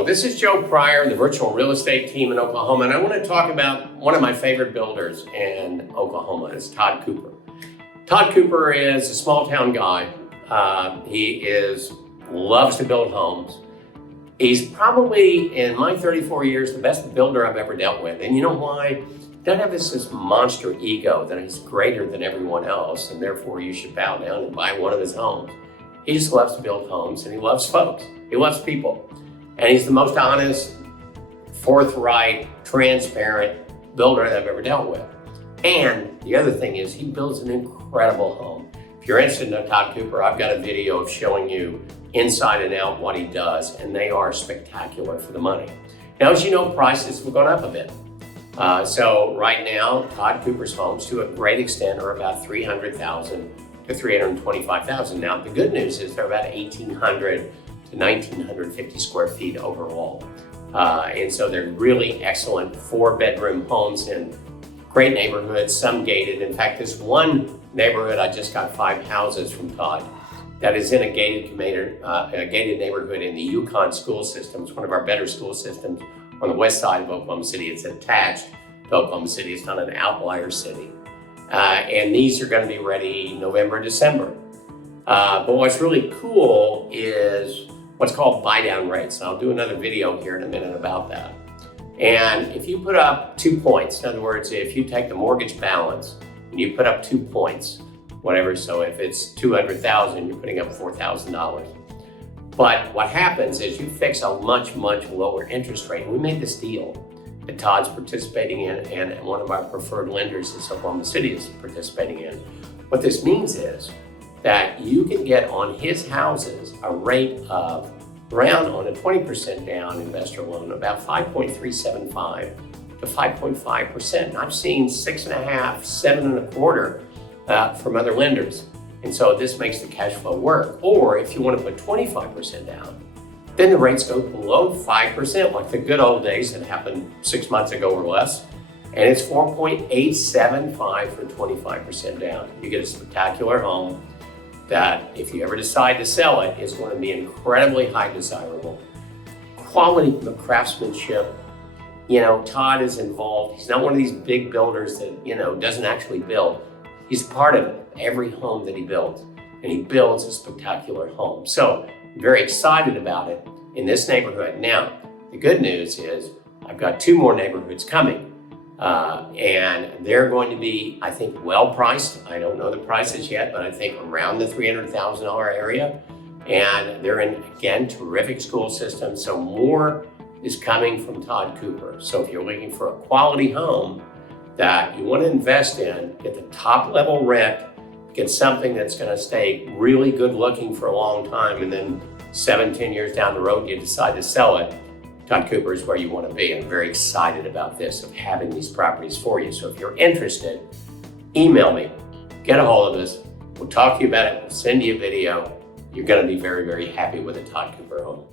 Hello, this is Joe Pryor, the virtual real estate team in Oklahoma, and I want to talk about one of my favorite builders in Oklahoma. It's Todd Cooper. Todd Cooper is a small town guy. Loves to build homes. He's probably, in my 34 years, the best builder I've ever dealt with. And you know why? He doesn't have this monster ego that he's greater than everyone else, and therefore you should bow down and buy one of his homes. He just loves to build homes, and he loves folks. He loves people. And he's the most honest, forthright, transparent builder that I've ever dealt with. And the other thing is he builds an incredible home. If you're interested in Todd Cooper, I've got a video of showing you inside and out what he does, and they are spectacular for the money. Now, as you know, prices have gone up a bit. So right now, Todd Cooper's homes, to a great extent, are about $300,000 to $325,000. Now, the good news is they're about 1,800 to 1,950 square feet overall. And so they're really excellent 4-bedroom homes in great neighborhoods, some gated. In fact, this one neighborhood, I just got 5 houses from Todd that is in a gated neighborhood in the Yukon school system. It's one of our better school systems on the west side of Oklahoma City. It's attached to Oklahoma City. It's not an outlier city. And these are going to be ready November, December. But what's really cool is what's called buy-down rates. And I'll do another video here in a minute about that. And if you put up 2 points, in other words, if you take the mortgage balance and you put up 2 points, whatever, so if it's $200,000, you're putting up $4,000. But what happens is you fix a much, much lower interest rate. And we made this deal that Todd's participating in, and one of our preferred lenders is Oklahoma City is participating in. What this means is that you can get on his houses a rate of around, on a 20% down investor loan, about 5.375 to 5.5%. And I've seen 6.5, 7.25 from other lenders. And so this makes the cash flow work. Or if you want to put 25% down, then the rates go below 5%, like the good old days that happened 6 months ago or less. And it's 4.875 for 25% down. You get a spectacular home that, if you ever decide to sell it, is going to be incredibly high desirable. Quality of craftsmanship. You know, Todd is involved. He's not one of these big builders that, doesn't actually build. He's part of every home that he builds, and he builds a spectacular home. So I'm very excited about it in this neighborhood. Now, the good news is I've got 2 more neighborhoods coming. And they're going to be, I think, well priced. I don't know the prices yet, but I think around the $300,000 area. And they're in, again, terrific school systems. So more is coming from Todd Cooper. So if you're looking for a quality home that you want to invest in, get the top level rent, get something that's going to stay really good looking for a long time, and then 7-10 years down the road, you decide to sell it, Todd Cooper is where you want to be. I'm very excited about this, of having these properties for you. So if you're interested, email me, get a hold of us. We'll talk to you about it. We'll send you a video. You're going to be very, very happy with a Todd Cooper home.